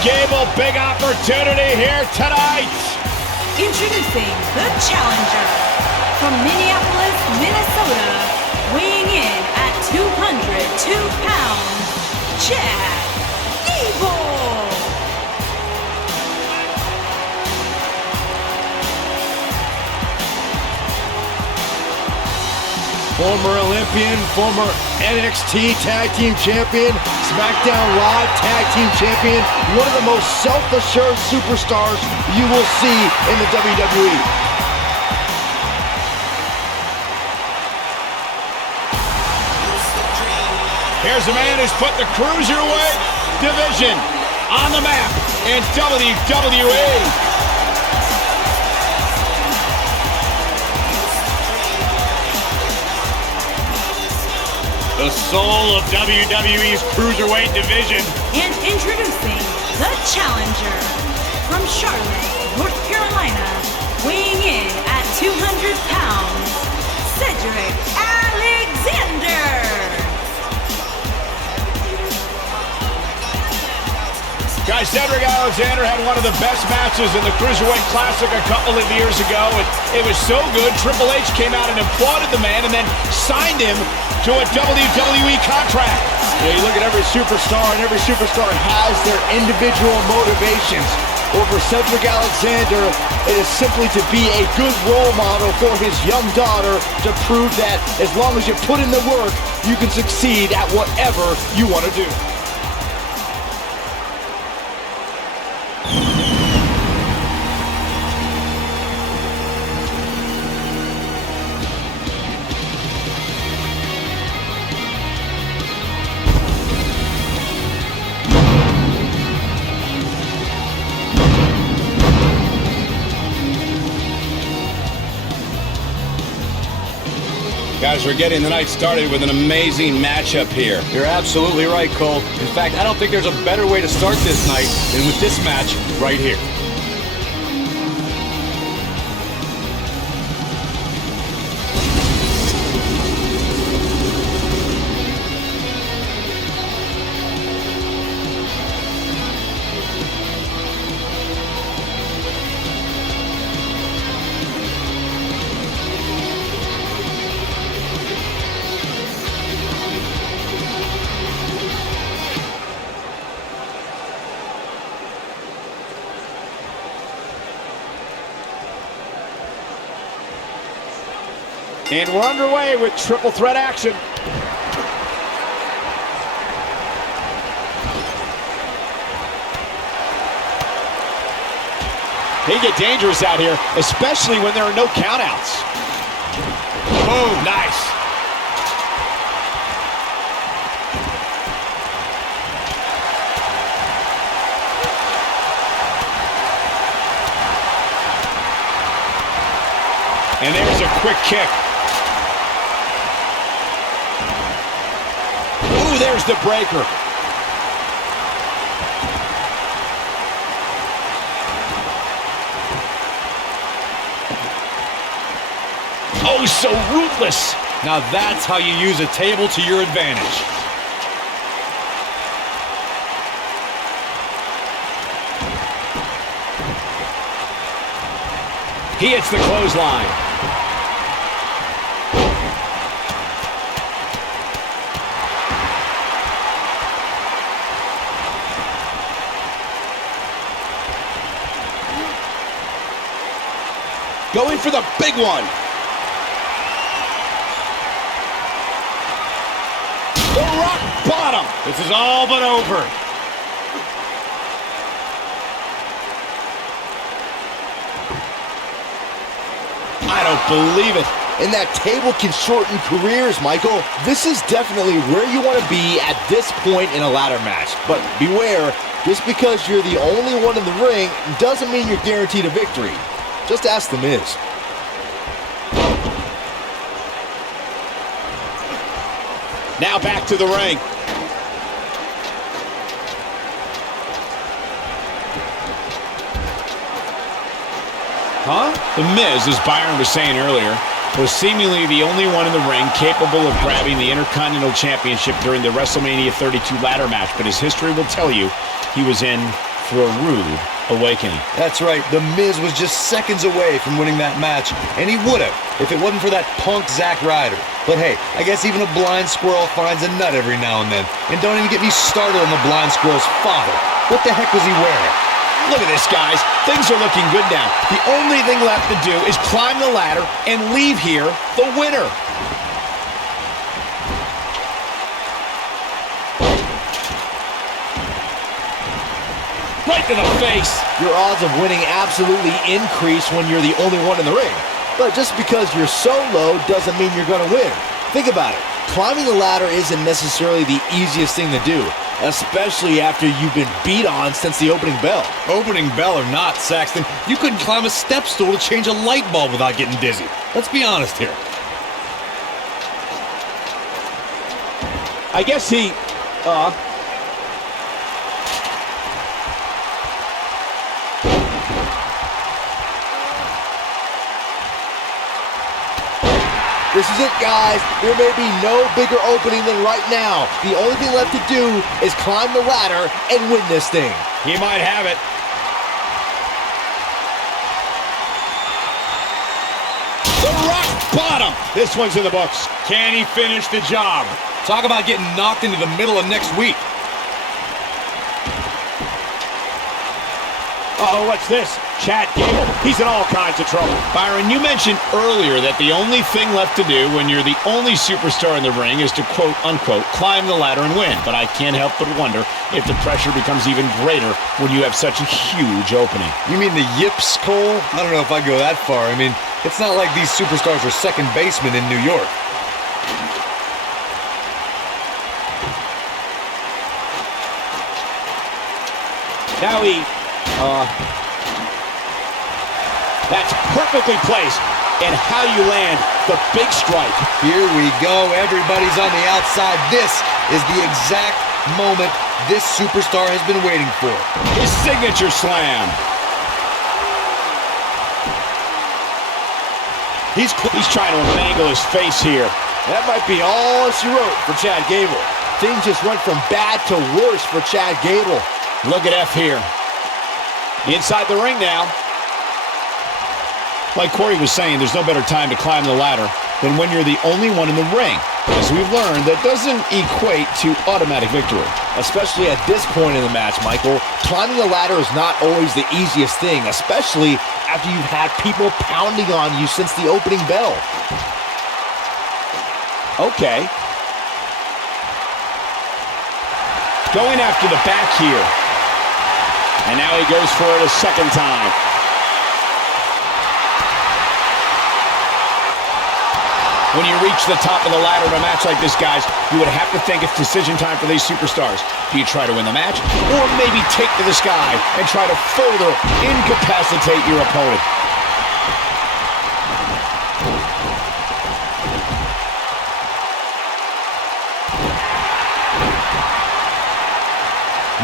Gable, big opportunity here tonight. Introducing the challenger from Minneapolis, Minnesota, weighing in at 202 pounds, Gable. Former Olympian, former NXT Tag Team Champion, SmackDown Live Tag Team Champion, one of the most self-assured superstars you will see in the WWE. Here's a man who's put the Cruiserweight division on the map in WWE. The soul of WWE's Cruiserweight division. And introducing the challenger from Charlotte, North Carolina, weighing in at 200 pounds, Cedric Alexander. Guys, Cedric Alexander had one of the best matches in the Cruiserweight Classic a couple of years ago, and it was so good, Triple H came out and applauded the man and then signed him to a WWE contract. Yeah, you look at every superstar, and every superstar has their individual motivations. Well, for Cedric Alexander, it is simply to be a good role model for his young daughter to prove that as long as you put in the work, you can succeed at whatever you want to do. Guys, we're getting the night started with an amazing matchup here. You're absolutely right, Cole. In fact, I don't think there's a better way to start this night than with this match right here. And we're underway with triple threat action. They get dangerous out here, especially when there are no countouts. Oh, nice. And there's a quick kick. Ooh, there's the breaker. Oh, so ruthless. Now that's how you use a table to your advantage. He hits the clothesline. Going for the big one. The rock bottom. This is all but over. I don't believe it. And that table can shorten careers, Michael. This is definitely where you want to be at this point in a ladder match. But beware, just because you're the only one in the ring doesn't mean you're guaranteed a victory. Just ask The Miz. Now back to the ring. Huh? The Miz, as Byron was saying earlier, was seemingly the only one in the ring capable of grabbing the Intercontinental Championship during the WrestleMania 32 ladder match, but his history will tell you he was in for a rude awakening. That's right. The Miz was just seconds away from winning that match, and he would have if it wasn't for that punk Zack Ryder. But hey, I guess even a blind squirrel finds a nut every now and then. And don't even get me started on the blind squirrel's father. What the heck was he wearing? Look at this, guys. Things are looking good now. The only thing left to do is climb the ladder and leave here the winner. Right to the face. Your odds of winning absolutely increase when you're the only one in the ring. But just because you're so low doesn't mean you're going to win. Think about it. Climbing the ladder isn't necessarily the easiest thing to do, especially after you've been beat on since the opening bell. Opening bell or not, Saxton, you couldn't climb a step stool to change a light bulb without getting dizzy. Let's be honest here. I guess he, This is it, guys. There may be no bigger opening than right now. The only thing left to do is climb the ladder and win this thing. he might have it. The rock bottom. This one's in the books. Can he finish the job? Talk about getting knocked into the middle of next week. Uh-oh, what's this? Chad Gable. He's in all kinds of trouble. Byron, you mentioned earlier that the only thing left to do when you're the only superstar in the ring is to quote-unquote climb the ladder and win. But I can't help but wonder if the pressure becomes even greater when you have such a huge opening. You mean the yips, Cole? I don't know if I'd go that far. I mean, it's not like these superstars are second basemen in New York. Now that's perfectly placed. And how you land the big strike. Here we go. Everybody's on the outside. This is the exact moment this superstar has been waiting for. His signature slam. He's trying to mangle his face here. That might be all she wrote for Chad Gable. Things just went from bad to worse for Chad Gable. Look at F here. Inside the ring now. Like Corey was saying, there's no better time to climb the ladder than when you're the only one in the ring. As we've learned, that doesn't equate to automatic victory. Especially at this point in the match, Michael. Climbing the ladder is not always the easiest thing, especially after you've had people pounding on you since the opening bell. Okay. Going after the back here. And now he goes for it a second time. When you reach the top of the ladder in a match like this, guys, you would have to think it's decision time for these superstars. Do you try to win the match, or maybe take to the sky and try to further incapacitate your opponent?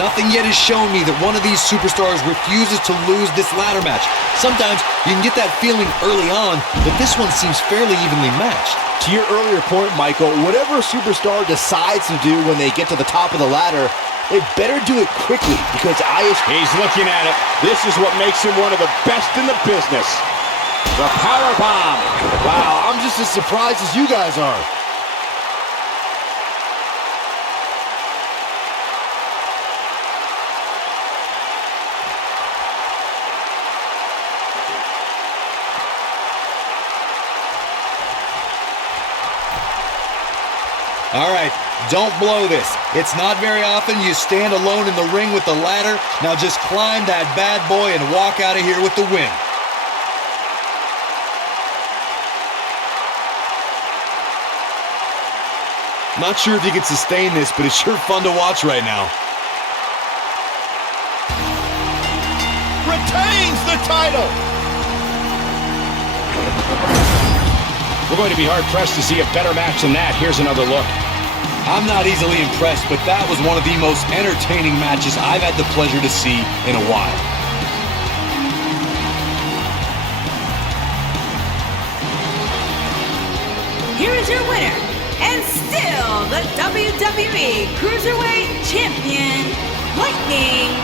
Nothing yet has shown me that one of these superstars refuses to lose this ladder match. Sometimes you can get that feeling early on, but this one seems fairly evenly matched. To your earlier point, Michael, whatever a superstar decides to do when they get to the top of the ladder, they better do it quickly, because He's looking at it. This is what makes him one of the best in the business. The power bomb. Wow, I'm just as surprised as you guys are. All right, don't blow this. It's not very often you stand alone in the ring with the ladder. Now just climb that bad boy and walk out of here with the win. Not sure if you can sustain this, but it's sure fun to watch right now. Retains the title. We're going to be hard-pressed to see a better match than that. Here's another look. I'm not easily impressed, but that was one of the most entertaining matches I've had the pleasure to see in a while. Here is your winner, and still the WWE Cruiserweight Champion, Lightning